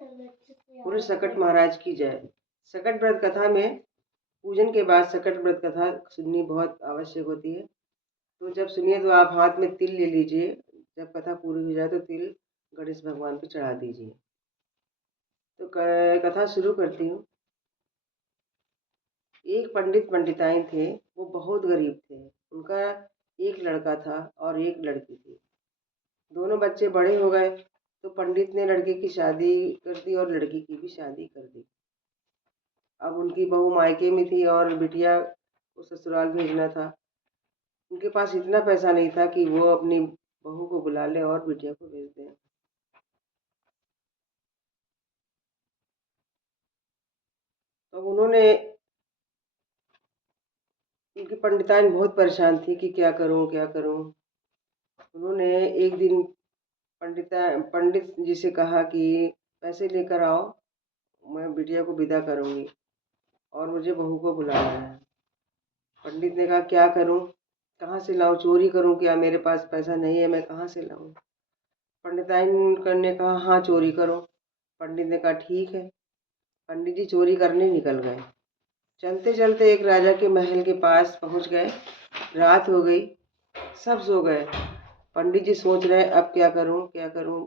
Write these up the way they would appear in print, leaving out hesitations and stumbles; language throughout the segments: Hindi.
बोले सकट महाराज की जय। सकट व्रत कथा में पूजन के बाद सकट व्रत कथा सुननी बहुत आवश्यक होती है। तो जब सुनिए तो आप हाथ में तिल ले लीजिए। जब कथा पूरी हो जाए तो तिल गणेश भगवान पे चढ़ा दीजिए। तो कथा शुरू करती हूँ। एक पंडित पंडिताइन थे, वो बहुत गरीब थे। उनका एक लड़का था और एक लड़की थी। दोनों बच्चे बड़े हो गए तो पंडित ने लड़के की शादी कर दी और लड़की की भी शादी कर दी। अब उनकी बहू मायके में थी और बिटिया को ससुराल भेजना था। उनके पास इतना पैसा नहीं था कि वो अपनी बहू को बुला ले और बिटिया को भेज दें। तो उन्होंने उनकी पंडिताइन बहुत परेशान थी कि क्या करूं क्या करूं। उन्होंने एक दिन पंडित जी से कहा कि पैसे लेकर आओ, मैं बिटिया को विदा करूंगी और मुझे बहू को बुलाना है। पंडित ने कहा क्या करूं, कहाँ से लाऊं, चोरी करूं क्या, मेरे पास पैसा नहीं है, मैं कहाँ से लाऊं। पंडिताइन ने कहा हाँ चोरी करो। पंडित ने कहा ठीक है। पंडित जी चोरी करने निकल गए। चलते चलते एक राजा के महल के पास पहुंच गए। रात हो गई, सब सो गए। पंडित जी सोच रहे अब क्या करूं क्या करूं,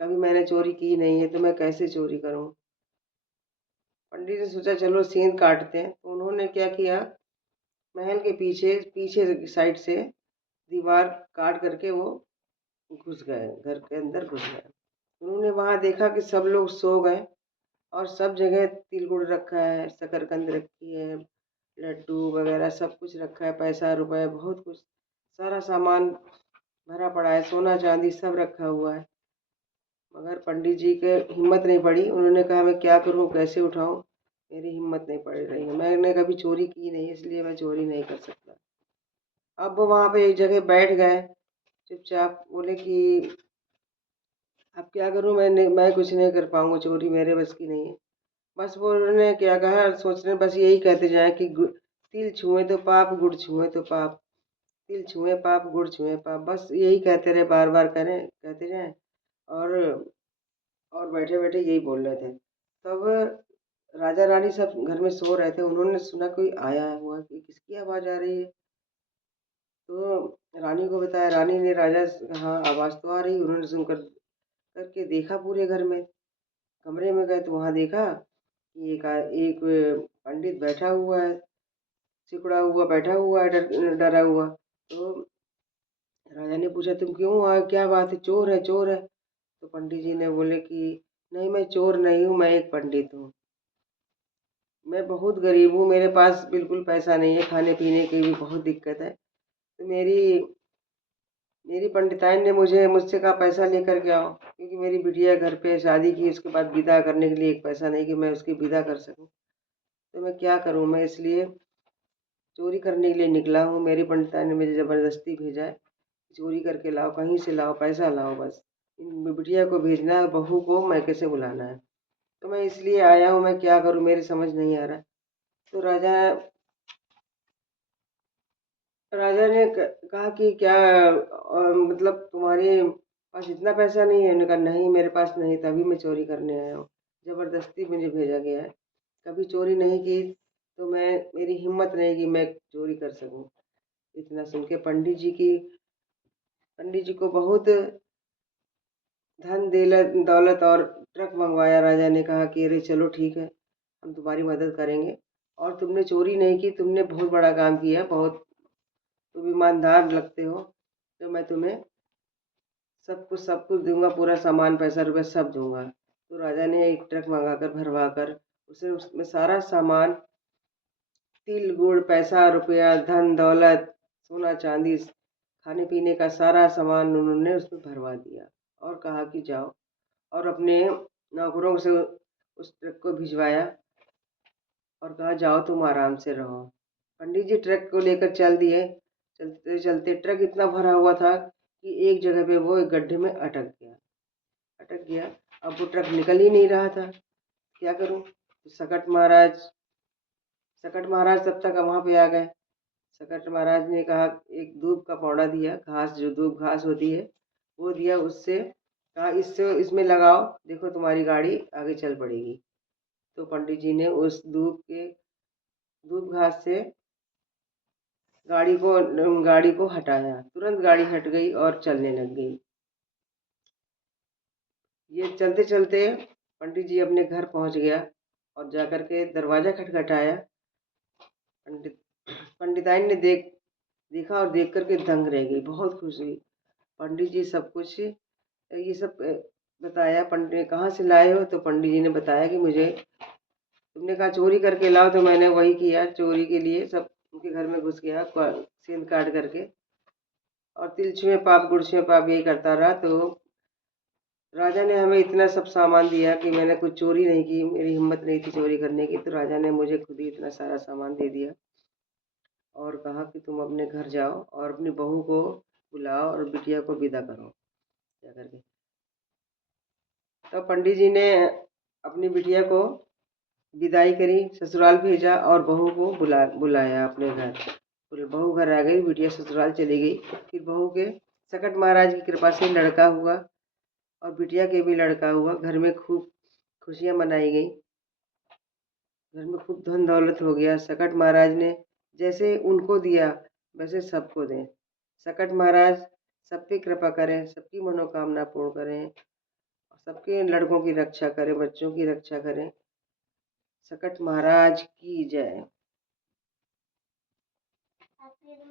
कभी मैंने चोरी की नहीं है तो मैं कैसे चोरी करूं। पंडित ने सोचा चलो सींध काटते हैं। तो उन्होंने क्या किया, महल के पीछे पीछे साइड से दीवार काट करके वो घुस गए, घर के अंदर घुस गए। उन्होंने वहां देखा कि सब लोग सो गए और सब जगह तिल गुड़ रखा है, शकरकंद रखी है, लड्डू वगैरह सब कुछ रखा है, पैसा रुपए बहुत कुछ, सारा सामान भरा पड़ा है, सोना चांदी सब रखा हुआ है। मगर पंडित जी के हिम्मत नहीं पड़ी। उन्होंने कहा मैं क्या करूं, कैसे उठाऊं, मेरी हिम्मत नहीं पड़ रही है, मैंने कभी चोरी की नहीं इसलिए मैं चोरी नहीं कर सकता। अब वो वहां पे एक जगह बैठ गए चुपचाप। बोले कि अब क्या करूं, मैं कुछ नहीं कर पाऊंगा, चोरी मेरे बस की नहीं है। बस वो उन्होंने क्या कहा, सोच रहे बस यही कहते जाए कि तिल छुए तो पाप, गुड़ छुए तो पाप, तिल छुए पाप, गुड़ छुए पाप, बस यही कहते रहे, बार बार करें कहते जाए। और बैठे बैठे यही बोल रहे थे। तब राजा रानी सब घर में सो रहे थे। उन्होंने सुना कोई आया हुआ, कि किसकी आवाज़ आ रही है। तो रानी को बताया। रानी ने राजा से कहा आवाज़ तो आ रही। उन्होंने सुनकर करके देखा पूरे घर में। कमरे में गए तो वहाँ देखा कि एक पंडित बैठा हुआ है, सिकुड़ा हुआ बैठा हुआ है, डरा हुआ। तो राजा ने पूछा तुम क्यों आए, क्या बात है, चोर है चोर है। तो पंडित जी ने बोले कि नहीं मैं चोर नहीं हूँ, मैं एक पंडित हूँ, मैं बहुत गरीब हूँ, मेरे पास बिल्कुल पैसा नहीं है, खाने पीने की भी बहुत दिक्कत है। तो मेरी मेरी पंडिताइन ने मुझसे कहा पैसा लेकर के आओ, क्योंकि मेरी बिटिया घर पे शादी की, उसके बाद विदा करने के लिए एक पैसा नहीं कि मैं उसकी विदा कर सकूं। तो मैं क्या करूं, मैं इसलिए चोरी करने के लिए निकला हूँ। मेरी पंडिताइन ने मुझे ज़बरदस्ती भेजा है, चोरी करके लाओ, कहीं से लाओ, पैसा लाओ, बस इन बिटिया को भेजना है, बहू को मैके से बुलाना है। तो मैं इसलिए आया हूँ, मैं क्या करूँ, मेरी समझ नहीं आ रहा। तो राजा ने कहा कि क्या मतलब तुम्हारे पास इतना पैसा नहीं है। उन्होंने कहा नहीं मेरे पास नहीं, तभी मैं चोरी करने आया हूँ, ज़बरदस्ती मुझे भेजा गया है, कभी चोरी नहीं की तो मैं, मेरी हिम्मत नहीं कि मैं चोरी कर सकूं। इतना सुन के पंडित जी को बहुत धन दौलत और ट्रक मंगवाया। राजा ने कहा कि अरे चलो ठीक है, हम तुम्हारी मदद करेंगे, और तुमने चोरी नहीं की, तुमने बहुत बड़ा काम किया, बहुत तुम ईमानदार लगते हो, तो मैं तुम्हें सब कुछ दूंगा, पूरा सामान पैसा रुपया सब दूंगा। तो राजा ने एक ट्रक मंगाकर भरवा कर उसे उसमें सारा सामान, तिल गुड़, पैसा रुपया, धन दौलत, सोना चांदी, खाने पीने का सारा सामान उन्होंने उसमें भरवा दिया और कहा कि जाओ, और अपने नौकरों से उस ट्रक को भिजवाया और कहा जाओ तुम आराम से रहो। पंडित जी ट्रक को लेकर चल दिए। चलते चलते ट्रक इतना भरा हुआ था कि एक जगह पे वो एक गड्ढे में अटक गया। अब वो ट्रक निकल ही नहीं रहा था, क्या करूं। तो सकट महाराज तब तक वहां पे आ गए। सकट महाराज ने कहा, एक दूब का पौधा दिया, घास जो दूब घास होती है वो दिया, उससे कहा इसमें लगाओ, देखो तुम्हारी गाड़ी आगे चल पड़ेगी। तो पंडित जी ने उस धूप घास से गाड़ी को हटाया। तुरंत गाड़ी हट गई और चलने लग गई। ये चलते चलते पंडित जी अपने घर पहुंच गया और जाकर के दरवाजा खटखटाया। पंडित पंडिताइन ने देखा और देख करके दंग रह गई, बहुत खुश हुई। पंडित जी सब कुछ ये सब बताया। पंडित कहाँ से लाए हो? तो पंडित जी ने बताया कि मुझे तुमने कहा चोरी करके लाओ, तो मैंने वही किया। चोरी के लिए सब उनके घर में घुस गया, सेंध काट करके, और तिल छुए पाप गुड़ छुए पाप यही करता रहा। तो राजा ने हमें इतना सब सामान दिया कि मैंने कुछ चोरी नहीं की, मेरी हिम्मत नहीं थी चोरी करने की, तो राजा ने मुझे खुद ही इतना सारा सामान दे दिया और कहा कि तुम अपने घर जाओ और अपनी बहू को बुलाओ और बिटिया को विदा करो जा करके। तो पंडित जी ने अपनी बिटिया को विदाई करी, ससुराल भेजा और बहू को बुलाया अपने घर। बहू घर आ गई, बिटिया ससुराल चली गई। फिर बहू के सकट महाराज की कृपा से लड़का हुआ और बिटिया के भी लड़का हुआ। घर में खूब खुशियां मनाई गई, घर में खूब धन दौलत हो गया। सकट महाराज ने जैसे उनको दिया वैसे सबको दें। सकट महाराज सब पे कृपा करें, सबकी मनोकामना पूर्ण करें, सबके लड़कों की रक्षा करें, बच्चों की रक्षा करें। सकट महाराज की जय।